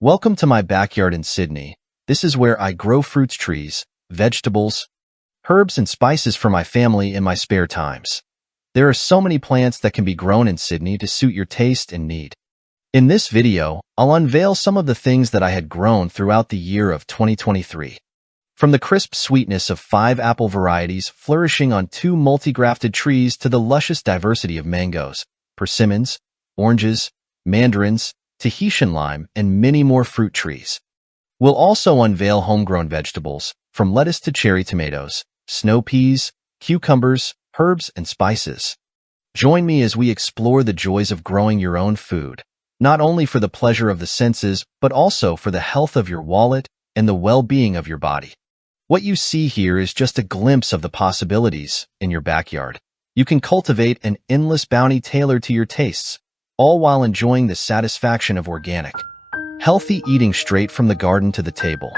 Welcome to my backyard in Sydney. This is where I grow fruits trees, vegetables, herbs and spices for my family in my spare times. There are so many plants that can be grown in Sydney to suit your taste and need. In this video, I'll unveil some of the things that I had grown throughout the year of 2023. From the crisp sweetness of 5 apple varieties flourishing on 2 multi-grafted trees to the luscious diversity of mangoes, persimmons, oranges, mandarins, Tahitian lime, and many more fruit trees. We'll also unveil homegrown vegetables, from lettuce to cherry tomatoes, snow peas, cucumbers, herbs, and spices. Join me as we explore the joys of growing your own food, not only for the pleasure of the senses, but also for the health of your wallet and the well-being of your body. What you see here is just a glimpse of the possibilities in your backyard. You can cultivate an endless bounty tailored to your tastes, all while enjoying the satisfaction of organic, healthy eating straight from the garden to the table.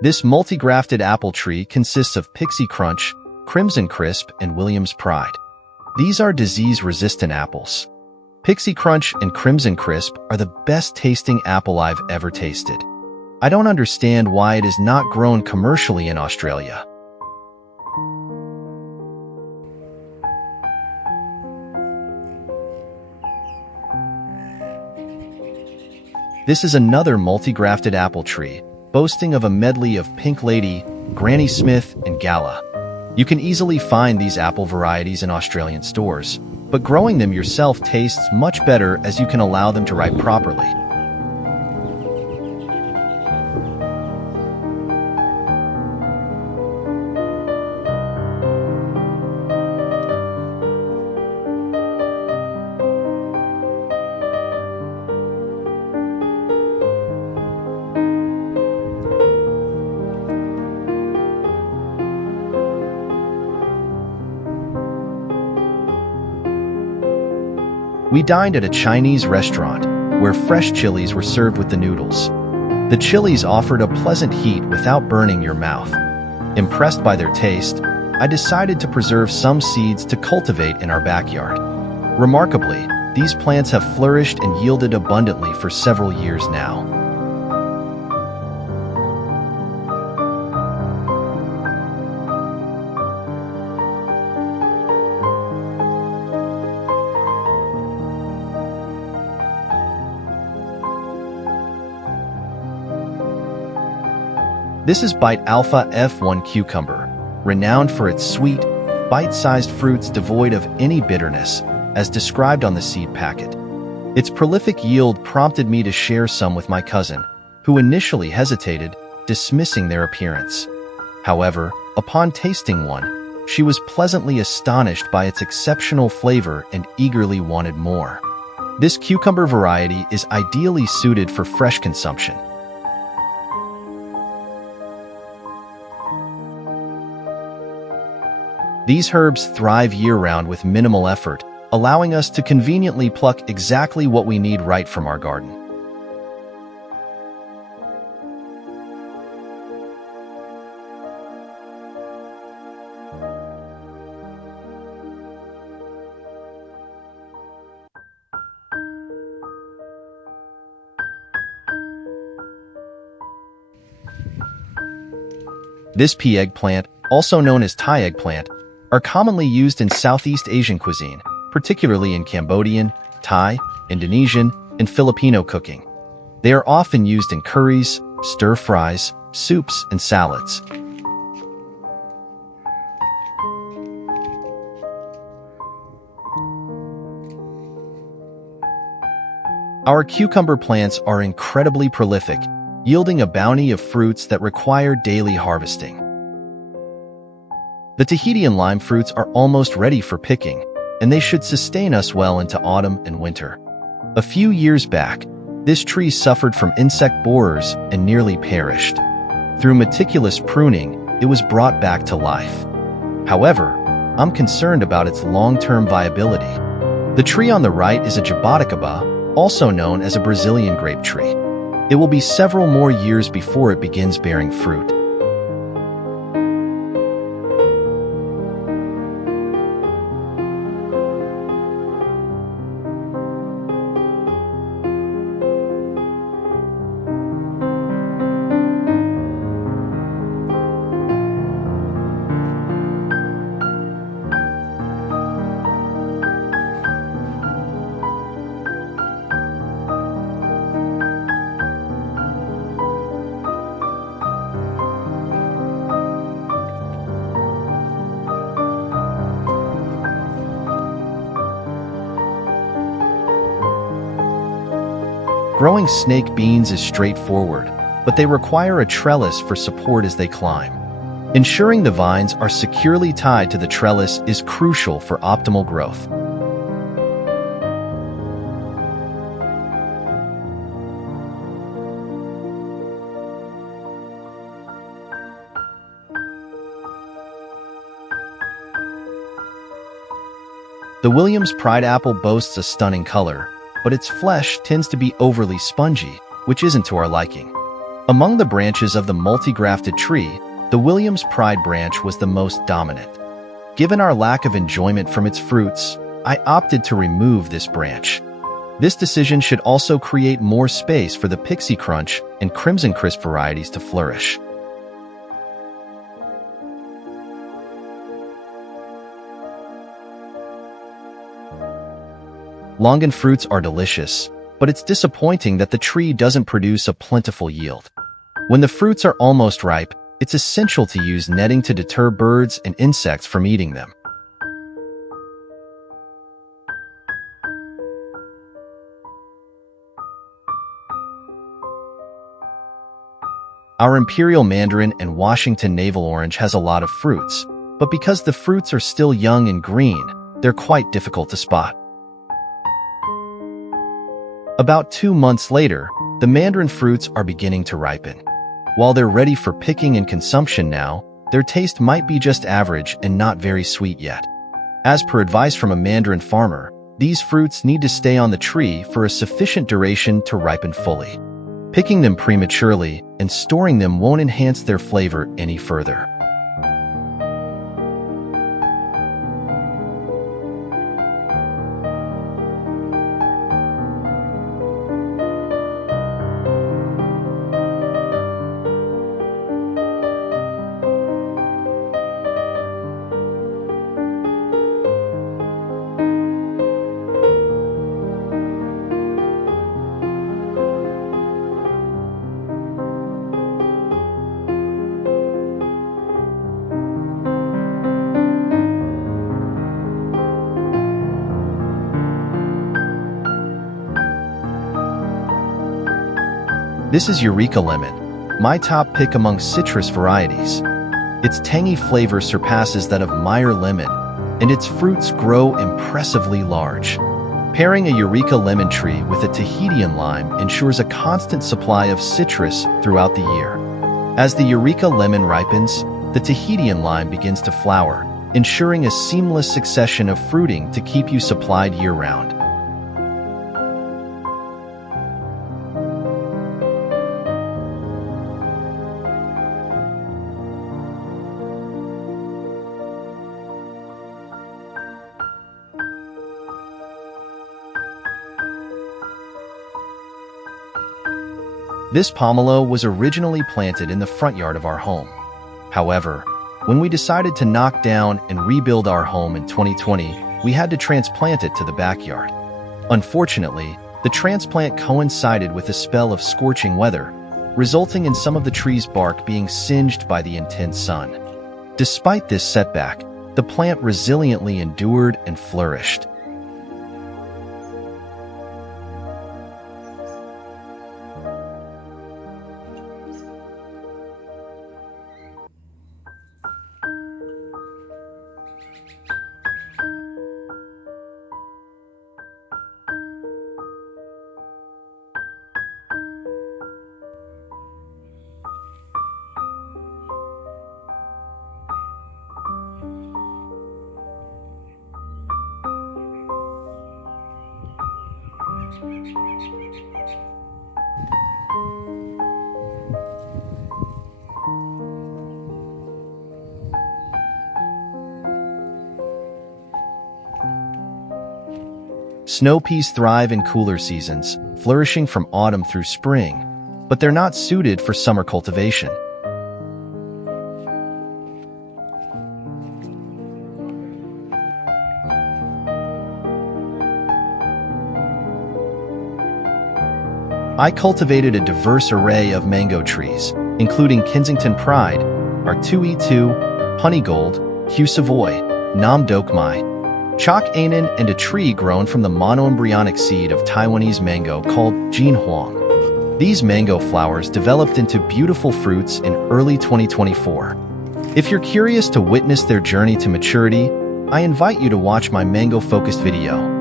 This multi-grafted apple tree consists of Pixie Crunch, Crimson Crisp, and Williams Pride. These are disease-resistant apples. Pixie Crunch and Crimson Crisp are the best-tasting apple I've ever tasted. I don't understand why it is not grown commercially in Australia. This is another multi-grafted apple tree, boasting of a medley of Pink Lady, Granny Smith, and Gala. You can easily find these apple varieties in Australian stores, but growing them yourself tastes much better as you can allow them to ripe properly. We dined at a Chinese restaurant where fresh chilies were served with the noodles. The chilies offered a pleasant heat without burning your mouth. Impressed by their taste, I decided to preserve some seeds to cultivate in our backyard. Remarkably, these plants have flourished and yielded abundantly for several years now. This is Bite Alpha F1 cucumber, renowned for its sweet, bite-sized fruits devoid of any bitterness, as described on the seed packet. Its prolific yield prompted me to share some with my cousin, who initially hesitated, dismissing their appearance. However, upon tasting one, she was pleasantly astonished by its exceptional flavor and eagerly wanted more. This cucumber variety is ideally suited for fresh consumption. These herbs thrive year-round with minimal effort, allowing us to conveniently pluck exactly what we need right from our garden. This pea eggplant, also known as Thai eggplant, are commonly used in Southeast Asian cuisine, particularly in Cambodian, Thai, Indonesian, and Filipino cooking. They are often used in curries, stir-fries, soups, and salads. Our cucumber plants are incredibly prolific, yielding a bounty of fruits that require daily harvesting. The Tahitian lime fruits are almost ready for picking, and they should sustain us well into autumn and winter. A few years back, this tree suffered from insect borers and nearly perished. Through meticulous pruning, it was brought back to life. However, I'm concerned about its long-term viability. The tree on the right is a jaboticaba, also known as a Brazilian grape tree. It will be several more years before it begins bearing fruit. Growing snake beans is straightforward, but they require a trellis for support as they climb. Ensuring the vines are securely tied to the trellis is crucial for optimal growth. The Williams Pride apple boasts a stunning color, but its flesh tends to be overly spongy, which isn't to our liking. Among the branches of the multi-grafted tree, the Williams Pride branch was the most dominant. Given our lack of enjoyment from its fruits, I opted to remove this branch. This decision should also create more space for the Pixie Crunch and Crimson Crisp varieties to flourish. Longan fruits are delicious, but it's disappointing that the tree doesn't produce a plentiful yield. When the fruits are almost ripe, it's essential to use netting to deter birds and insects from eating them. Our Imperial Mandarin and Washington Navel Orange has a lot of fruits, but because the fruits are still young and green, they're quite difficult to spot. About 2 months later, the mandarin fruits are beginning to ripen. While they're ready for picking and consumption now, their taste might be just average and not very sweet yet. As per advice from a mandarin farmer, these fruits need to stay on the tree for a sufficient duration to ripen fully. Picking them prematurely and storing them won't enhance their flavor any further. This is Eureka Lemon, my top pick among citrus varieties. Its tangy flavor surpasses that of Meyer lemon, and its fruits grow impressively large. Pairing a Eureka lemon tree with a Tahitian lime ensures a constant supply of citrus throughout the year. As the Eureka lemon ripens, the Tahitian lime begins to flower, ensuring a seamless succession of fruiting to keep you supplied year-round. This pomelo was originally planted in the front yard of our home. However, when we decided to knock down and rebuild our home in 2020, we had to transplant it to the backyard. Unfortunately, the transplant coincided with a spell of scorching weather, resulting in some of the tree's bark being singed by the intense sun. Despite this setback, the plant resiliently endured and flourished. Snow peas thrive in cooler seasons, flourishing from autumn through spring, but they're not suited for summer cultivation. I cultivated a diverse array of mango trees, including Kensington Pride, R2E2, Honeygold, Hugh Savoy, Nam Dokmai, Chok Ainen, and a tree grown from the monoembryonic seed of Taiwanese mango called Jinhuang. These mango flowers developed into beautiful fruits in early 2024. If you're curious to witness their journey to maturity, I invite you to watch my mango-focused video.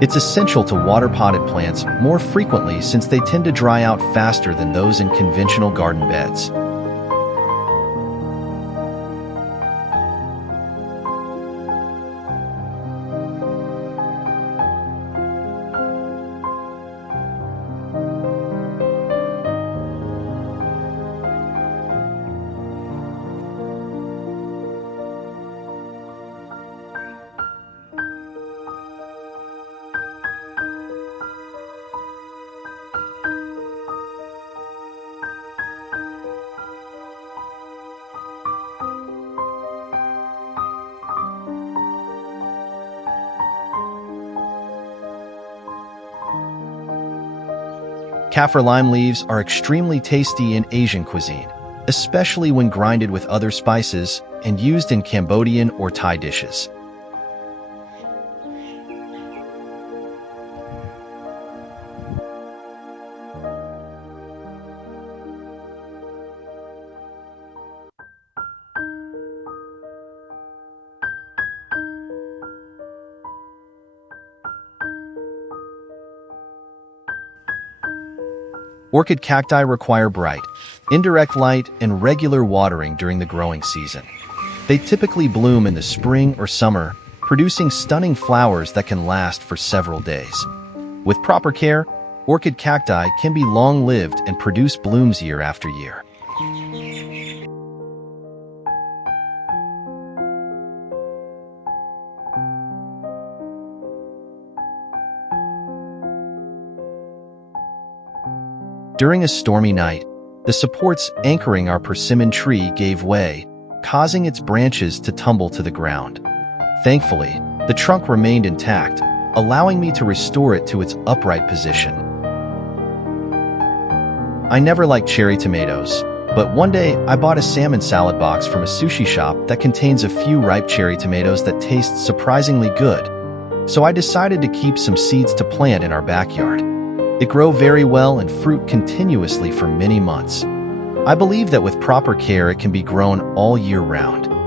It's essential to water potted plants more frequently since they tend to dry out faster than those in conventional garden beds. Kaffir lime leaves are extremely tasty in Asian cuisine, especially when grinded with other spices and used in Cambodian or Thai dishes. Orchid cacti require bright, indirect light and regular watering during the growing season. They typically bloom in the spring or summer, producing stunning flowers that can last for several days. With proper care, orchid cacti can be long-lived and produce blooms year after year. During a stormy night, the supports anchoring our persimmon tree gave way, causing its branches to tumble to the ground. Thankfully, the trunk remained intact, allowing me to restore it to its upright position. I never liked cherry tomatoes, but one day I bought a salmon salad box from a sushi shop that contains a few ripe cherry tomatoes that taste surprisingly good. So I decided to keep some seeds to plant in our backyard. It grew very well and fruit continuously for many months. I believe that with proper care it can be grown all year round.